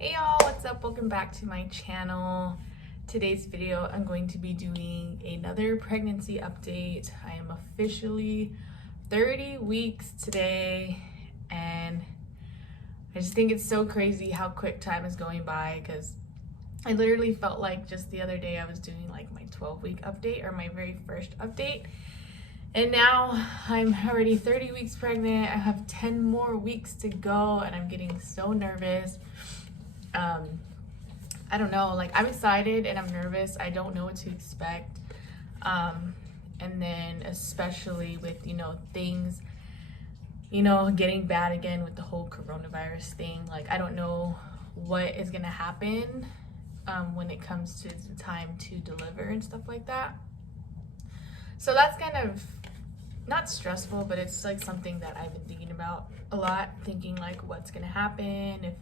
Hey y'all, what's up? Welcome back to my channel. Today's video, I'm going to be doing another pregnancy update. I am officially 30 weeks today, and I just think it's so crazy how quick time is going by, because I literally felt like just the other day I was doing like my 12-week update, or my very first update. And now I'm already 30 weeks pregnant. I have 10 more weeks to go, and I'm getting so nervous. I don't know, like I'm excited and I'm nervous. I don't know what to expect. And then especially with, things, getting bad again with the whole coronavirus thing. Like I don't know what is gonna happen when it comes to the time to deliver and stuff like that. So that's kind of not stressful, but it's like something that I've been thinking about a lot, thinking like what's gonna happen if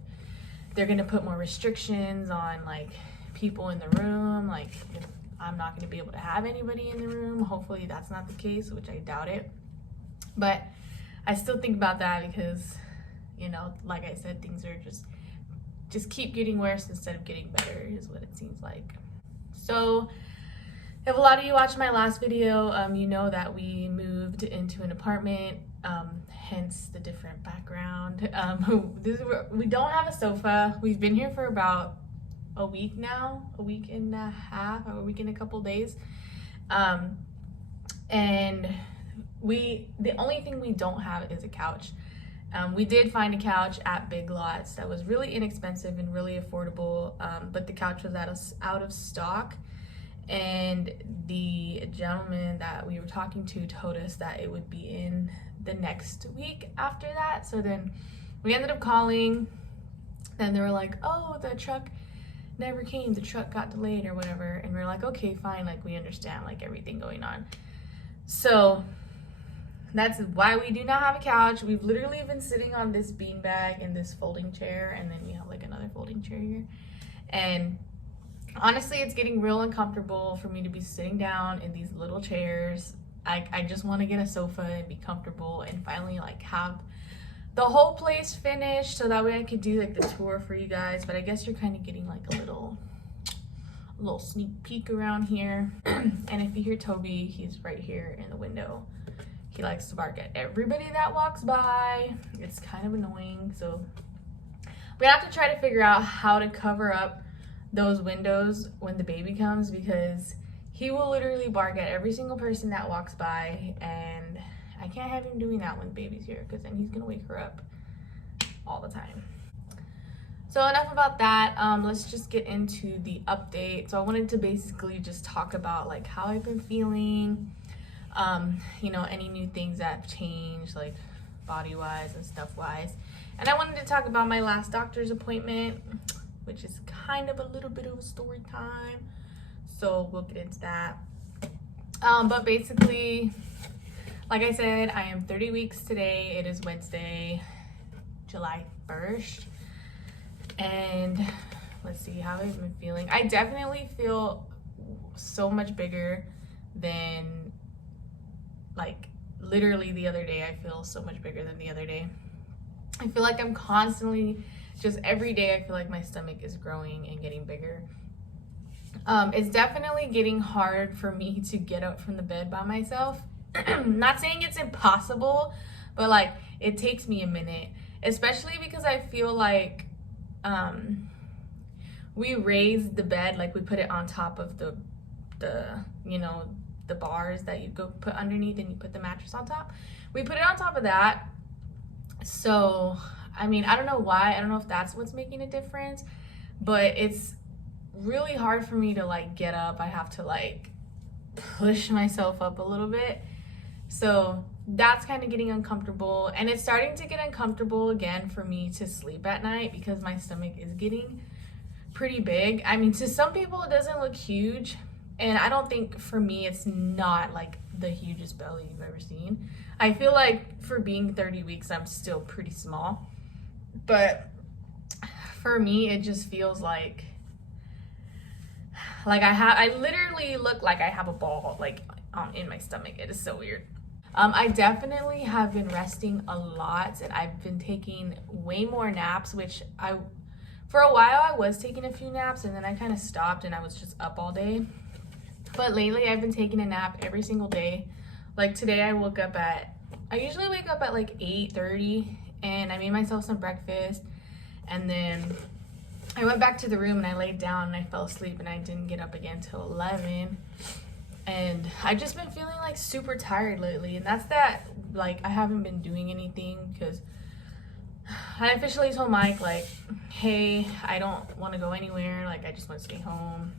they're gonna put more restrictions on like people in the room, like if I'm not gonna be able to have anybody in the room. Hopefully that's not the case, which I doubt it. But I still think about that because, like I said, things are just keep getting worse instead of getting better is what it seems like. So if a lot of you watched my last video, you know that we moved into an apartment, hence the different background. We don't have a sofa. We've been here for about a week now, a week and a half, or a week and a couple days. And the only thing we don't have is a couch. We did find a couch at Big Lots that was really inexpensive and really affordable, but the couch was out of stock. And the gentleman that we were talking to told us that it would be in the next week after that. So then we ended up calling, and they were like, oh, the truck never came, the truck got delayed or whatever. And we're like, okay, fine, like we understand like everything going on. So that's why we do not have a couch. We've literally been sitting on this beanbag and this folding chair, and then we have like another folding chair here. And honestly, it's getting real uncomfortable for me to be sitting down in these little chairs. I just want to get a sofa and be comfortable and finally like have the whole place finished, so that way I could do like the tour for you guys. But I guess you're kind of getting like a little sneak peek around here. And if you hear Toby, he's right here in the window. He likes to bark at everybody that walks by. It's kind of annoying. So we have to try to figure out how to cover up those windows when the baby comes, because he will literally bark at every single person that walks by, and I can't have him doing that when the baby's here, because then he's gonna wake her up all the time. So enough about that. Let's just get into the update. So I wanted to basically just talk about like how I've been feeling, any new things that have changed, like body wise and stuff wise. And I wanted to talk about my last doctor's appointment, which is kind of a little bit of a story time. So we'll get into that. But basically, like I said, I am 30 weeks today. It is Wednesday, July 1st. And let's see how I've been feeling. I definitely feel so much bigger than, like, literally the other day. I feel so much bigger than the other day. I feel like I'm constantly, just every day, I feel like my stomach is growing and getting bigger. It's definitely getting hard for me to get up from the bed by myself. Not saying it's impossible, but like it takes me a minute, especially because I feel like we raised the bed, like we put it on top of the bars that you go put underneath, and you put the mattress on top. We put it on top of that. So I mean, I don't know why. I don't know if that's what's making a difference, but it's really hard for me to like get up. I have to like push myself up a little bit. So that's kind of getting uncomfortable, and it's starting to get uncomfortable again for me to sleep at night because my stomach is getting pretty big. I mean, to some people it doesn't look huge, and I don't think, for me, it's not like the hugest belly you've ever seen. I feel like for being 30 weeks, I'm still pretty small. But for me, it just feels like I literally look like I have a ball like in my stomach. It is so weird. I definitely have been resting a lot, and I've been taking way more naps, which I For a while, I was taking a few naps, and then I kind of stopped, and I was just up all day. But lately, I've been taking a nap every single day. Like today, I usually wake up at like 8:30, and I made myself some breakfast, and then I went back to the room and I laid down and I fell asleep, and I didn't get up again till 11. And I've just been feeling like super tired lately, and that's that, like, I haven't been doing anything because I officially told Mike, like, hey, I don't want to go anywhere, like, I just want to stay home.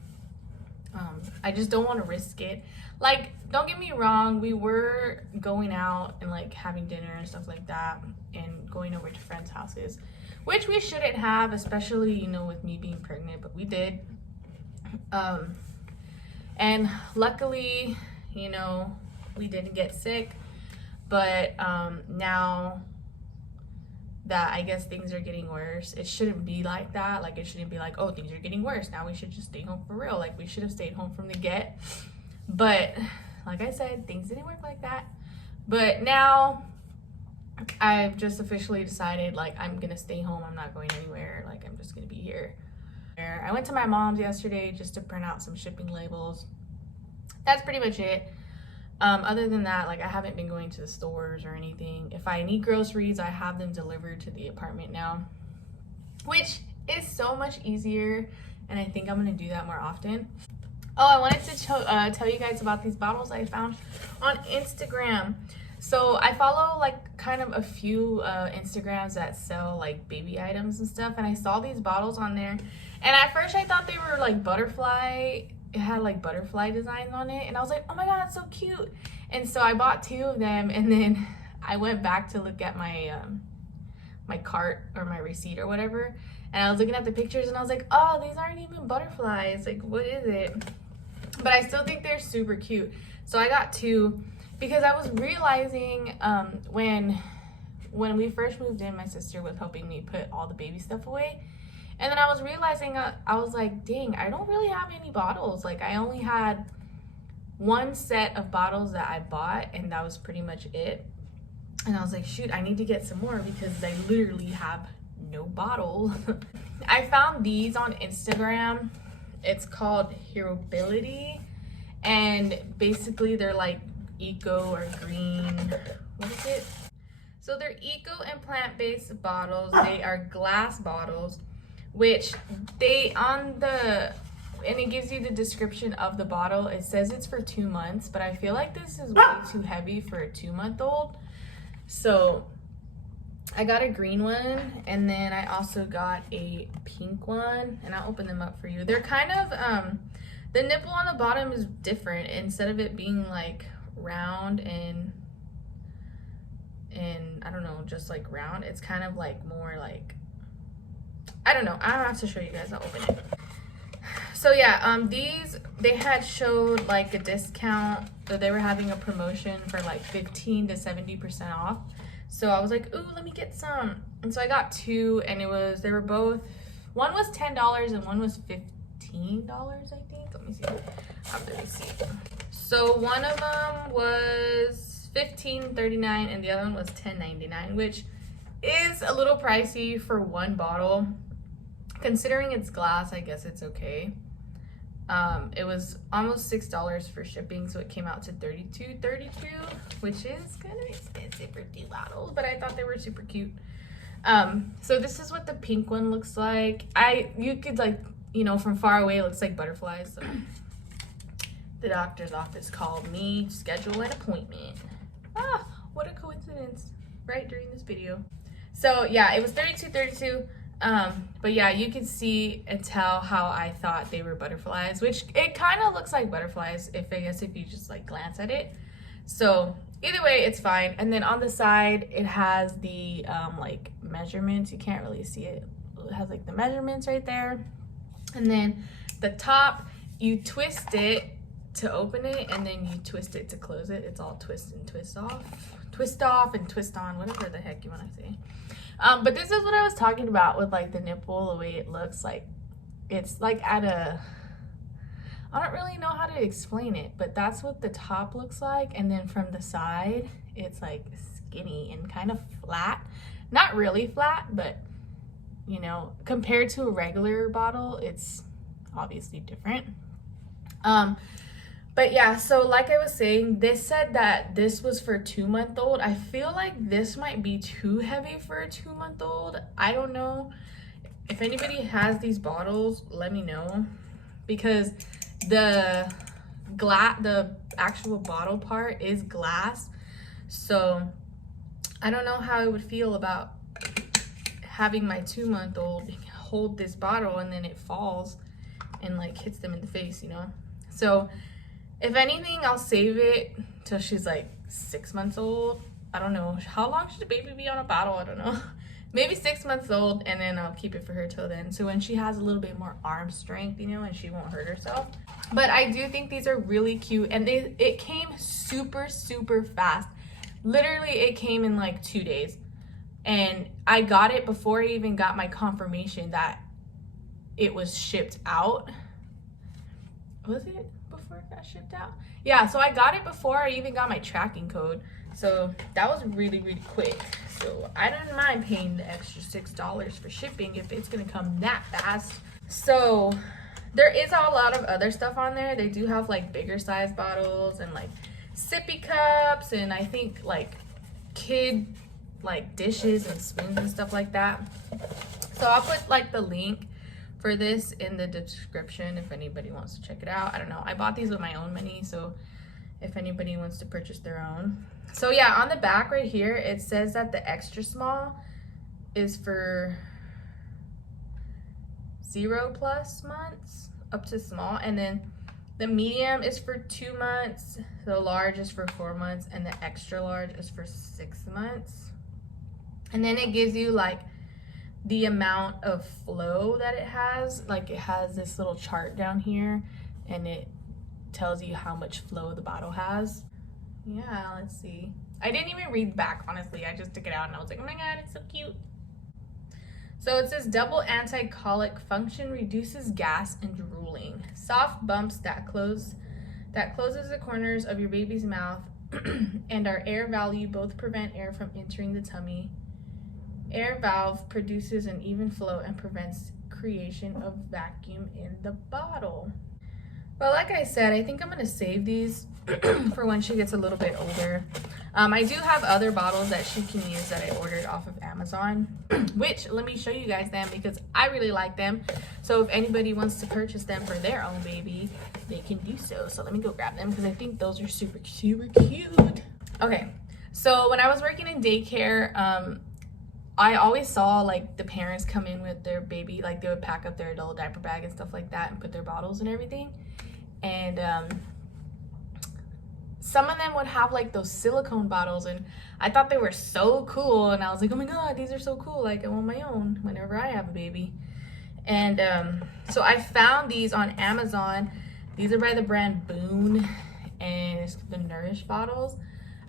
I just don't want to risk it. Like, don't get me wrong, we were going out and like having dinner and stuff like that, and going over to friends' houses, which we shouldn't have, especially, you know, with me being pregnant, but we did. And luckily, you know, we didn't get sick. But now that I guess things are getting worse, it shouldn't be like that. Like, it shouldn't be like, oh, things are getting worse, now we should just stay home for real. Like, we should have stayed home from the get. But like I said, things didn't work like that. But now I've just officially decided, like, I'm gonna stay home. I'm not going anywhere. Like, I'm just gonna be here. I went to my mom's yesterday just to print out some shipping labels. That's pretty much it. Other than that, like, I haven't been going to the stores or anything. If I need groceries, I have them delivered to the apartment now, which is so much easier, and I think I'm gonna do that more often. Oh, I wanted to tell you guys about these bottles I found on Instagram. So I follow like kind of a few Instagrams that sell like baby items and stuff, and I saw these bottles on there, and at first I thought they were like butterfly. It had like butterfly designs on it, and I was like, oh my god, it's so cute. And so I bought 2 of them, and then I went back to look at my my cart or my receipt or whatever, and I was looking at the pictures, and I was like, oh, these aren't even butterflies. Like, what is it? But I still think they're super cute. So I got 2 because I was realizing when we first moved in, my sister was helping me put all the baby stuff away. And then I was realizing, I was like, dang, I don't really have any bottles. Like, I only had 1 set of bottles that I bought, and that was pretty much it. And I was like, shoot, I need to get some more because I literally have no bottle. I found these on Instagram. It's called Herobility, and basically they're like eco or green, what is it? So they're eco and plant-based bottles. They are glass bottles, which and it gives you the description of the bottle. It says it's for 2 months, but I feel like this is way too heavy for a 2-month-old. So I got a green one, and then I also got a pink one, and I'll open them up for you. They're kind of, the nipple on the bottom is different. Instead of it being like round and I don't know, just like round, it's kind of like more like, I don't know. I don't have to show you guys. I'll open it. So yeah, they had showed like a discount, so they were having a promotion for like 15 to 70% off. So I was like, ooh, let me get some. And so I got 2, and they were both, one was $10 and one was $15, I think. Let me see. I have the receipt. So one of them was $15.39 and the other one was $10.99, which is a little pricey for 1 bottle. Considering it's glass, I guess it's okay. It was almost $6 for shipping, so it came out to $32.32, which is kind of expensive for 2 bottles, but I thought they were super cute. So this is what the pink one looks like. You could, like, you know, from far away, it looks like butterflies. So the doctor's office called me to schedule an appointment. Ah, what a coincidence, right during this video. So yeah, it was $32.32. But yeah, you can see and tell how I thought they were butterflies, which it kind of looks like butterflies if you just like glance at it. So either way, it's fine. And then on the side, it has the like measurements. You can't really see it. It has like the measurements right there. And then the top, you twist it to open it, and then you twist it to close it. It's all twist and twist off. Twist off and twist on, whatever the heck you want to say. But this is what I was talking about with like the nipple, the way it looks like. It's like I don't really know how to explain it, but that's what the top looks like. And then from the side, it's like skinny and kind of flat. Not really flat, but you know, compared to a regular bottle, it's obviously different. But yeah, so like I was saying, this said that this was for 2-month-old. I feel like this might be too heavy for a 2-month-old. I don't know. If anybody has these bottles, let me know, because the actual bottle part is glass. So I don't know how I would feel about having my 2-month-old hold this bottle and then it falls and like hits them in the face, you know? So if anything, I'll save it till she's like 6 months old. I don't know. How long should a baby be on a bottle? I don't know. Maybe 6 months old, and then I'll keep it for her till then. So when she has a little bit more arm strength, you know, and she won't hurt herself. But I do think these are really cute, and it came super, super fast. Literally, it came in like 2 days. And I got it before I even got my confirmation that it was shipped out. Was it before it got shipped out? Yeah, so I got it before I even got my tracking code. So that was really, really quick. So I don't mind paying the extra $6 for shipping if it's gonna come that fast. So there is a lot of other stuff on there. They do have like bigger size bottles and like sippy cups, and I think like kid like dishes and spoons and stuff like that. So I'll put like the link for this in the description if anybody wants to check it out. I don't know. I bought these with my own money, so if anybody wants to purchase their own. So yeah, on the back right here, it says that the extra small is for 0+ months up to small, and then the medium is for 2 months, the large is for 4 months, and the extra large is for 6 months. And then it gives you like the amount of flow that it has. Like it has this little chart down here, and it tells you how much flow the bottle has. Yeah, let's see. I didn't even read back, honestly. I just took it out and I was like, oh my god, it's so cute. So it says double anti-colic function, reduces gas and drooling. Soft bumps that closes the corners of your baby's mouth and our air valve both prevent air from entering the tummy. Air valve produces an even flow and prevents creation of vacuum in the bottle. But like I said, I think I'm gonna save these for when she gets a little bit older. I do have other bottles that she can use that I ordered off of Amazon, which let me show you guys them because I really like them. So if anybody wants to purchase them for their own baby, they can do so. So let me go grab them because I think those are super, super cute. Okay, so when I was working in daycare, I always saw like the parents come in with their baby, like they would pack up their adult diaper bag and stuff like that and put their bottles and everything. And some of them would have like those silicone bottles, and I thought they were so cool, and I was like, oh my god, these are so cool, like I want my own whenever I have a baby. And so I found these on Amazon. These are by the brand Boone, and it's the Nourish bottles.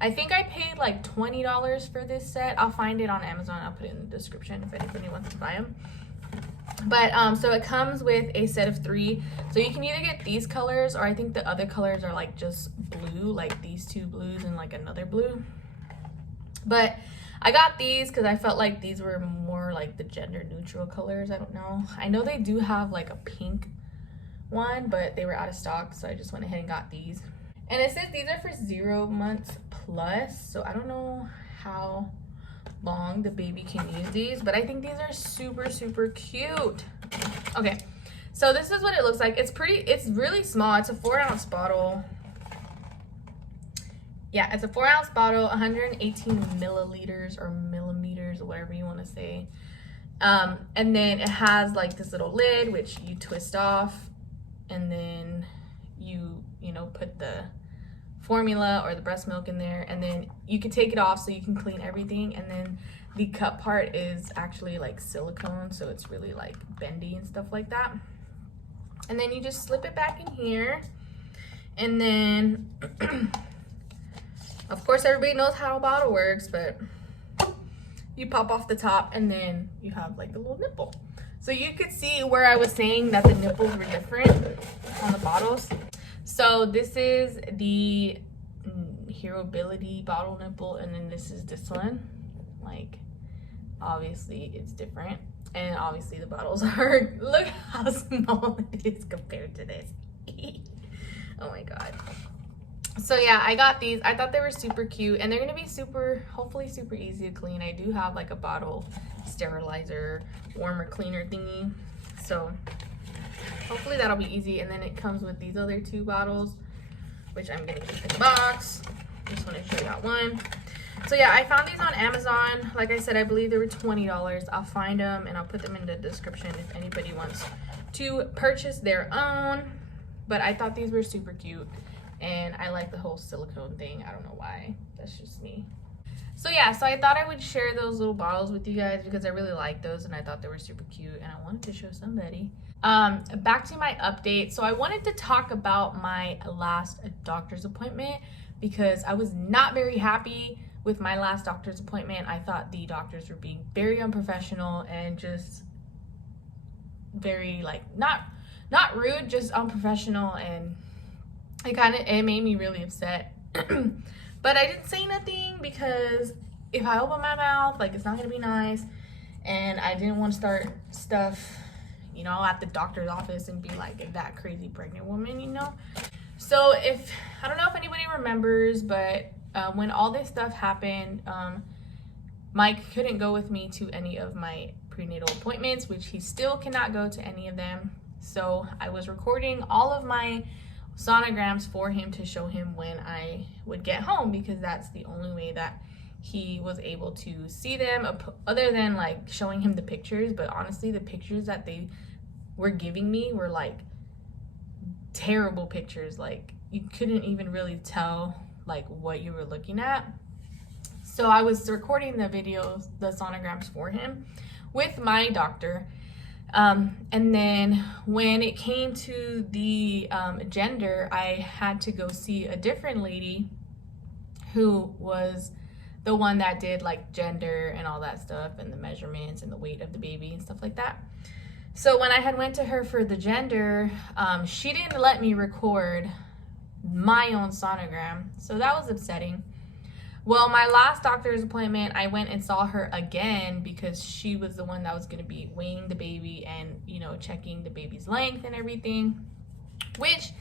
I think I paid like $20 for this set. I'll find it on Amazon. I'll put it in the description if anybody wants to buy them. But so it comes with a set of 3. So you can either get these colors, or I think the other colors are like just blue, like these 2 blues and like another blue. But I got these because I felt like these were more like the gender neutral colors. I don't know. I know they do have like a pink one, but they were out of stock, so I just went ahead and got these. And it says these are for 0 months plus, so I don't know how long the baby can use these, but I think these are super, super cute. Okay, so this is what it looks like. It's really small. It's a 4-ounce bottle. Yeah, it's a 4-ounce bottle, 118 milliliters or millimeters or whatever you want to say. And then it has like this little lid which you twist off, and then you know, put the formula or the breast milk in there, and then you can take it off so you can clean everything. And then the cup part is actually like silicone, so it's really like bendy and stuff like that. And then you just slip it back in here, and then of course everybody knows how a bottle works, but you pop off the top and then you have like the little nipple. So you could see where I was saying that the nipples were different on the bottles. So this is the Herobility bottle nipple, and then this is this one. Like, obviously it's different. And obviously the bottles are, look how small it is compared to this. Oh my god. So yeah, I got these. I thought they were super cute, and they're gonna be hopefully super easy to clean. I do have like a bottle sterilizer, warmer cleaner thingy, so hopefully that'll be easy. And then it comes with these other 2 bottles, which I'm gonna keep in the box. Just want to show you that one. So yeah, I found these on Amazon. Like I said, I believe they were $20. I'll find them and I'll put them in the description if anybody wants to purchase their own. But I thought these were super cute, and I like the whole silicone thing. I don't know why. That's just me. So yeah, so I thought I would share those little bottles with you guys because I really like those and I thought they were super cute and I wanted to show somebody. Back to my update. So I wanted to talk about my last doctor's appointment because I was not very happy with my last doctor's appointment. I thought the doctors were being very unprofessional and just very like not rude, just unprofessional, and it made me really upset. But I didn't say nothing because if I open my mouth, like, it's not gonna be nice, and I didn't want to start stuff, you know, at the doctor's office and be like that crazy pregnant woman, you know. So I don't know if anybody remembers, but when all this stuff happened, Mike couldn't go with me to any of my prenatal appointments, which he still cannot go to any of them. So I was recording all of my sonograms for him to show him when I would get home, because that's the only way that he was able to see them, other than like showing him the pictures. But honestly, the pictures that they were giving me were like terrible pictures. Like, you couldn't even really tell like what you were looking at. So I was recording the videos, the sonograms for him with my doctor. And then when it came to the gender, I had to go see a different lady who was the one that did like gender and all that stuff, and the measurements and the weight of the baby and stuff like that. So when I had went to her for the gender, she didn't let me record my own sonogram. So that was upsetting. Well, my last doctor's appointment, I went and saw her again because she was the one that was going to be weighing the baby and, you know, checking the baby's length and everything, which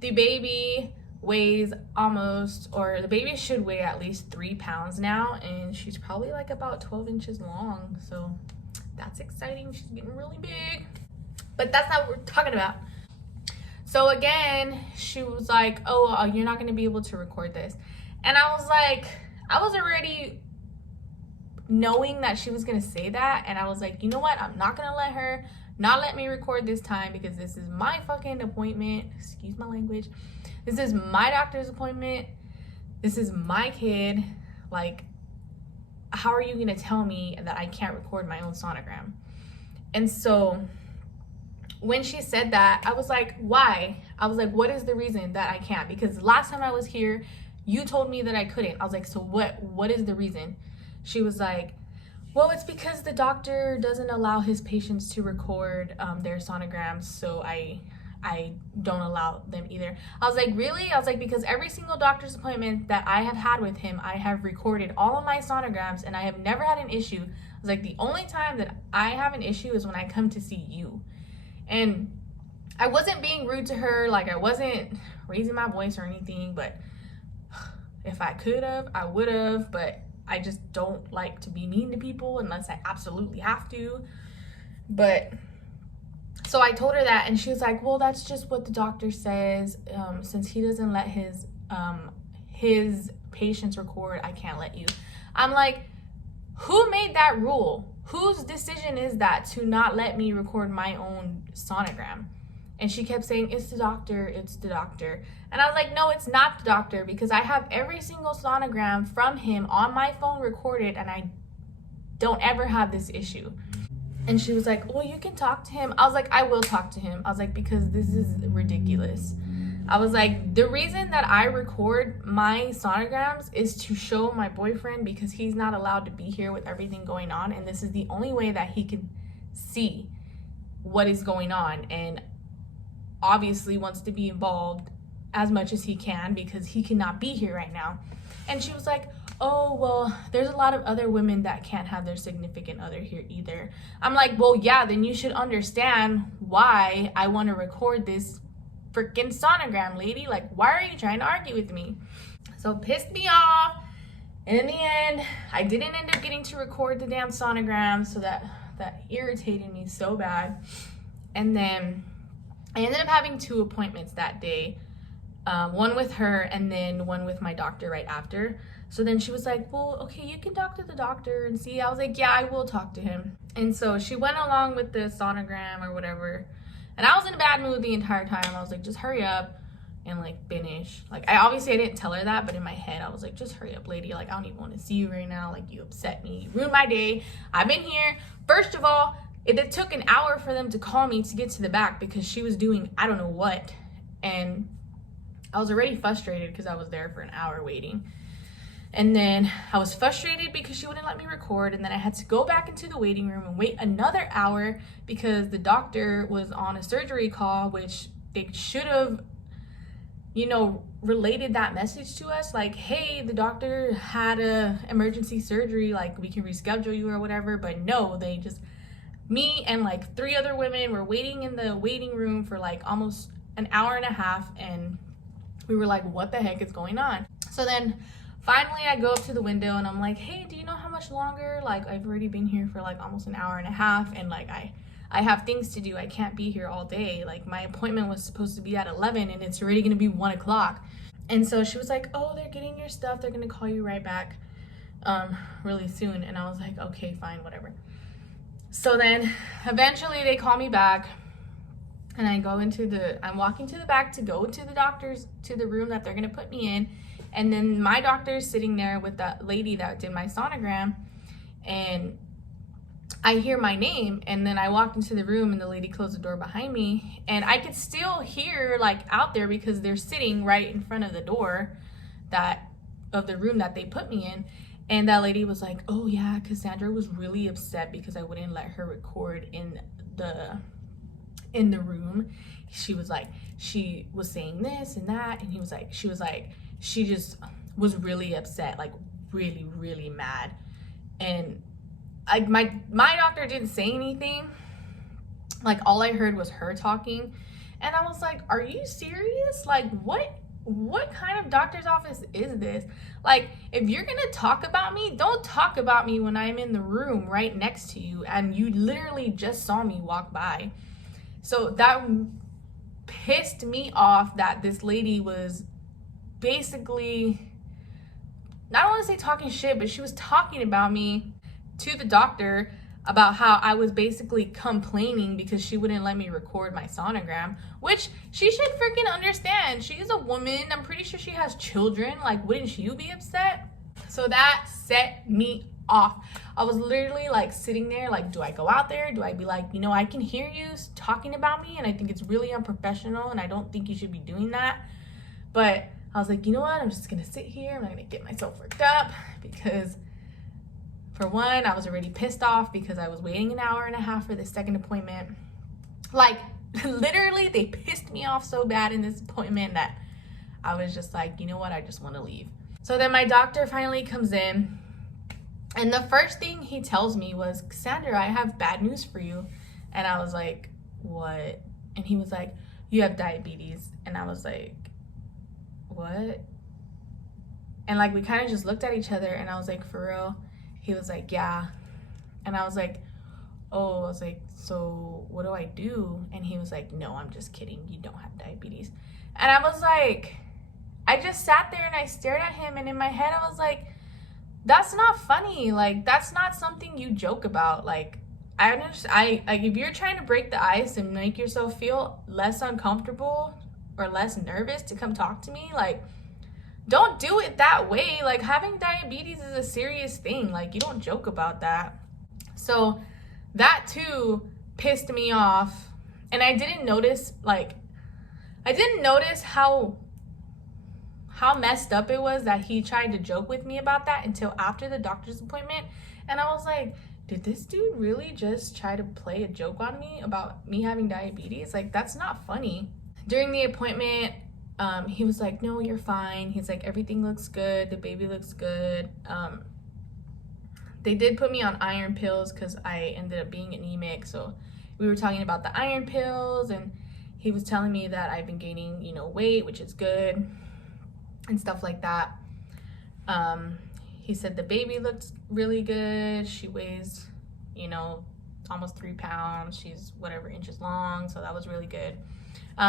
the baby weighs almost, or the baby should weigh at least 3 pounds now, and she's probably like about 12 inches long. So that's exciting. She's getting really big, but that's not what we're talking about. So again, she was like, oh, you're not going to be able to record this. And I was like, I was already knowing that she was going to say that. And I was like, you know what? I'm not going to let her not let me record this time, because this is my fucking appointment. Excuse my language. This is my doctor's appointment. This is my kid. Like, how are you going to tell me that I can't record my own sonogram? And so when she said that, I was like, why? I was like, what is the reason that I can't? Because last time I was here, you told me that I couldn't. I was like, so what is the reason? She was like, well, it's because the doctor doesn't allow his patients to record their sonograms, so I don't allow them either. I was like, really? I was like, because every single doctor's appointment that I have had with him, I have recorded all of my sonograms and I have never had an issue. I was like, the only time that I have an issue is when I come to see you. And I wasn't being rude to her, like I wasn't raising my voice or anything, but if I could have, I would have, but I just don't like to be mean to people unless I absolutely have to. But so I told her that, and she was like, well, that's just what the doctor says. Since he doesn't let his patients record, I can't let you. I'm like, who made that rule? Whose decision is that to not let me record my own sonogram? And she kept saying, it's the doctor, it's the doctor. And I was like, no, it's not the doctor, because I have every single sonogram from him on my phone recorded, and I don't ever have this issue. And she was like, well, you can talk to him. I was like, I will talk to him. I was like, because this is ridiculous. I was like, the reason that I record my sonograms is to show my boyfriend, because he's not allowed to be here with everything going on, and this is the only way that he can see what is going on, and obviously wants to be involved as much as he can because he cannot be here right now. And she was like, oh, well, there's a lot of other women that can't have their significant other here either. I'm like, well, yeah, then you should understand why I want to record this freaking sonogram, lady. Like, why are you trying to argue with me? So it pissed me off. And in the end, I didn't end up getting to record the damn sonogram, so that irritated me so bad. And then I ended up having 2 appointments that day, one with her and then one with my doctor right after. So then she was like, well, okay, you can talk to the doctor and see. I was like, yeah, I will talk to him. And so she went along with the sonogram or whatever. And I was in a bad mood the entire time. I was like, just hurry up and like finish. Like, I didn't tell her that, but in my head I was like, just hurry up, lady. Like, I don't even want to see you right now. Like, you upset me, you ruined my day. I've been here. First of all, it took an hour for them to call me to get to the back because she was doing I don't know what. And I was already frustrated because I was there for an hour waiting. And then I was frustrated because she wouldn't let me record. And then I had to go back into the waiting room and wait another hour because the doctor was on a surgery call, which they should have, related that message to us. Like, hey, the doctor had a emergency surgery. Like, we can reschedule you or whatever. But no, me and like 3 other women were waiting in the waiting room for like almost an hour and a half. And we were like, what the heck is going on? So then finally I go up to the window and I'm like, hey, do you know how much longer? Like, I've already been here for like almost an hour and a half, and like I have things to do. I can't be here all day. Like, my appointment was supposed to be at 11 and it's already gonna be 1 o'clock. And so she was like, oh, they're getting your stuff. They're gonna call you right back really soon. And I was like, okay, fine, whatever. So then eventually they call me back and I'm walking to the back to go to the room that they're gonna put me in. And then my doctor's sitting there with that lady that did my sonogram, and I hear my name, and then I walked into the room and the lady closed the door behind me, and I could still hear like out there because they're sitting right in front of the door of the room that they put me in. And that lady was like, oh yeah, Cassandra was really upset because I wouldn't let her record in the room. She was like, she was saying this and that, and she was like, she just was really upset, like really, really mad. And my doctor didn't say anything. Like, all I heard was her talking. And I was like, are you serious? Like, what kind of doctor's office is this? Like, if you're gonna talk about me, don't talk about me when I'm in the room right next to you and you literally just saw me walk by. So that pissed me off that this lady was basically, I don't want to say talking shit, but she was talking about me to the doctor about how I was basically complaining because she wouldn't let me record my sonogram, which she should freaking understand. She's a woman. I'm pretty sure she has children. Like, wouldn't you be upset? So that set me off. I was literally like sitting there like, do I go out there? Do I be like, I can hear you talking about me and I think it's really unprofessional and I don't think you should be doing that. But I was like, you know what? I'm just gonna sit here. I'm not gonna get myself worked up because, for one, I was already pissed off because I was waiting an hour and a half for the second appointment. Like, literally, they pissed me off so bad in this appointment that I was just like, you know what? I just want to leave. So then my doctor finally comes in, and the first thing he tells me was, Cassandra, I have bad news for you. And I was like, what? And he was like, you have diabetes. And I was like, what? And like, we kind of just looked at each other, and I was like, for real? He was like, yeah. And I was like, oh, I was like, so what do I do? And he was like, no, I'm just kidding, you don't have diabetes. And I was like, I just sat there and I stared at him, and in my head I was like, that's not funny. Like, that's not something you joke about. Like, I understand. If you're trying to break the ice and make yourself feel less uncomfortable or less nervous to come talk to me, like, don't do it that way. Like, having diabetes is a serious thing. Like, you don't joke about that. So that too pissed me off. And I didn't notice how messed up it was that he tried to joke with me about that until after the doctor's appointment. And I was like, did this dude really just try to play a joke on me about me having diabetes? Like, that's not funny. During the appointment, He was like, no, you're fine. He's like, everything looks good, the baby looks good. They did put me on iron pills because I ended up being anemic, so we were talking about the iron pills, and he was telling me that I've been gaining, you know, weight, which is good, and stuff like that. He said the baby looks really good. She weighs, you know, almost 3 pounds. She's whatever inches long, so that was really good.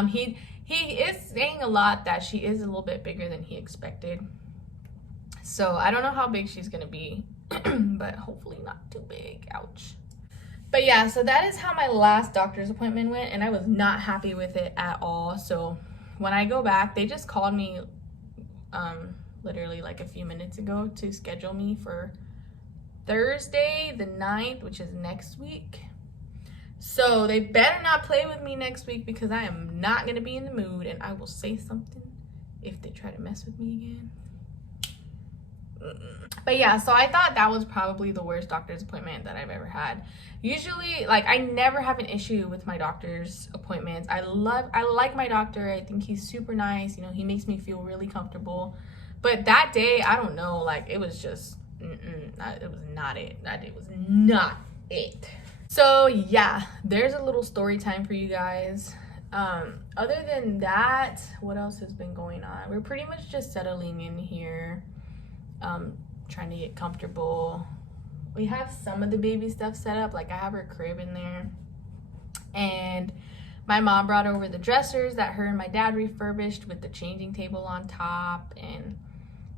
He is saying a lot that she is a little bit bigger than he expected. So I don't know how big she's gonna be, but hopefully not too big. Ouch. But yeah, so that is how my last doctor's appointment went, and I was not happy with it at all. So when I go back, they just called me literally like a few minutes ago to schedule me for Thursday the 9th, which is next week. So they better not play with me next week, because I am not going to be in the mood, and I will say something if they try to mess with me again. But yeah, so I thought that was probably the worst doctor's appointment that I've ever had. Usually, like, I never have an issue with my doctor's appointments. I like my doctor. I think he's super nice. You know, he makes me feel really comfortable. But that day, I don't know, like, it was just, it was not it. That day was not it. So yeah, there's a little story time for you guys. Other than that, what else has been going on? We're pretty much just settling in here, trying to get comfortable. We have some of the baby stuff set up, like I have her crib in there, and my mom brought over the dressers that her and my dad refurbished with the changing table on top, and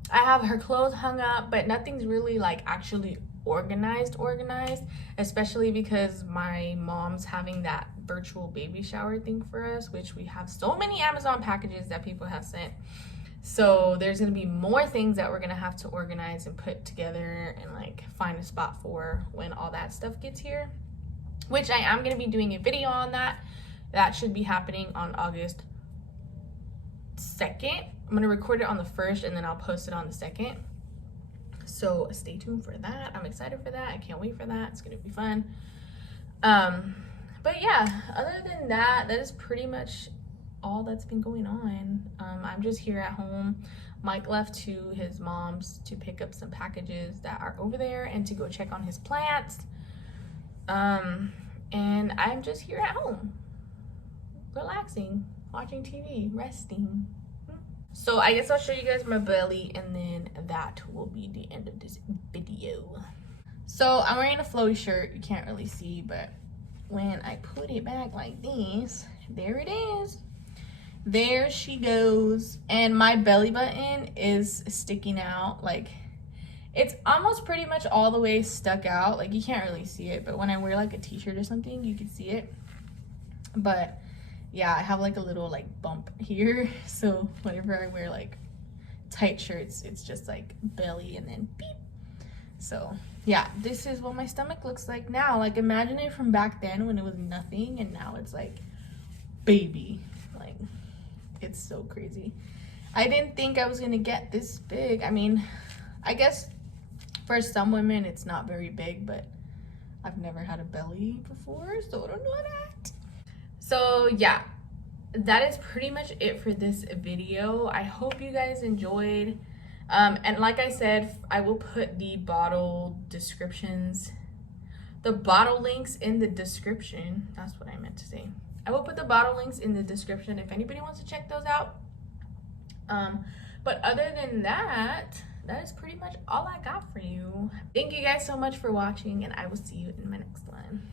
I have her clothes hung up, but nothing's really like actually organized, especially because my mom's having that virtual baby shower thing for us, which we have so many Amazon packages that people have sent. So there's gonna be more things that we're gonna have to organize and put together and like find a spot for when all that stuff gets here, which I am gonna be doing a video on that. That should be happening on August 2nd. I'm gonna record it on the 1st, and then I'll post it on the 2nd. So stay tuned for that. I'm excited for that. I can't wait for that. It's gonna be fun. But yeah, other than that, that is pretty much all that's been going on. I'm just here at home. Mike left to his mom's to pick up some packages that are over there and to go check on his plants. And I'm just here at home, relaxing, watching TV, resting. So I guess I'll show you guys my belly, and then that will be the end of this video. So I'm wearing a flowy shirt. You can't really see, but when I put it back like this, there it is. There she goes. And my belly button is sticking out. Like, it's almost pretty much all the way stuck out. Like, you can't really see it, but when I wear like a t-shirt or something, you can see it. But yeah, I have like a little like bump here, so whenever I wear like tight shirts, it's just like belly and then beep. So yeah, this is what my stomach looks like now. Like, imagine it from back then when it was nothing, and now it's like baby. Like, it's so crazy. I didn't think I was gonna get this big. I mean, I guess for some women it's not very big, but I've never had a belly before, so I don't know that. So yeah, that is pretty much it for this video. I hope you guys enjoyed. And like I said, I will put the bottle descriptions, the bottle links in the description. That's what I meant to say. I will put the bottle links in the description if anybody wants to check those out. But other than that, that is pretty much all I got for you. Thank you guys so much for watching, and I will see you in my next one.